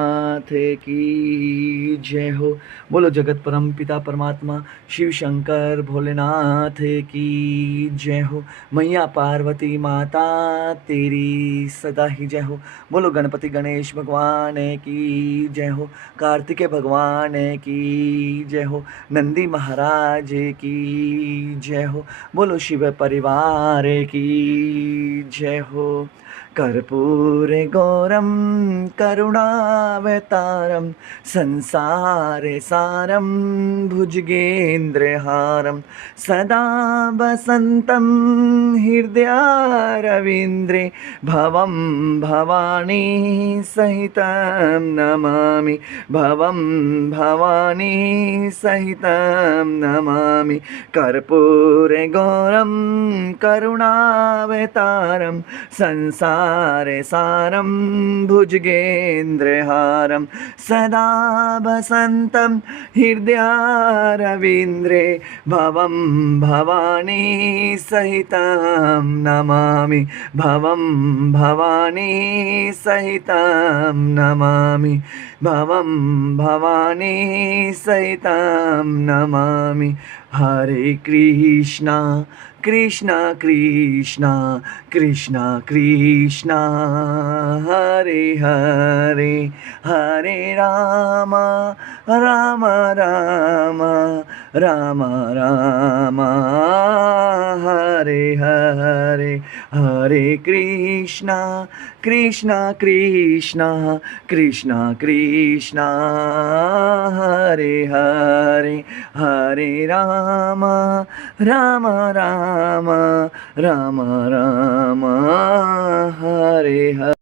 नाथ की जय हो। बोलो जगत परम पिता परमात्मा शिव शंकर भोलेनाथ की जय हो। मैया पार्वती माता तेरी सदा ही जय हो। बोलो गणपति गणेश भगवान की जय हो। कार्तिकेय भगवान की जय हो। नंदी महाराज की जय हो। बोलो शिव परिवार की जय हो। कर्पूरे गौरम करुणावतारम संसारे सारम भुजगेन्द्रहारम सदा वसन्तं हृदयारविन्द्रे भवं भवानी सहितं नमामि। भवं भवानी सहितं नमामि। कर्पूरे गौरम करुणावतारम संसारे सारं भुजगेन्द्रहारं सदा वसन्तं हृदयारविन्द्रे भवं भवानी सहितं नमामि। भवं भवानी सहितं नमामि। भवं भवानी सहितं नमामि। हरे कृष्णा कृष्णा कृष्णा कृष्णा कृष्णा हरे हरे हरे राम राम राम राम राम हरे हरे हरे कृष्णा कृष्णा कृष्णा कृष्णा कृष्णा हरे हरे हरे राम राम राम राम राम हरे हरे।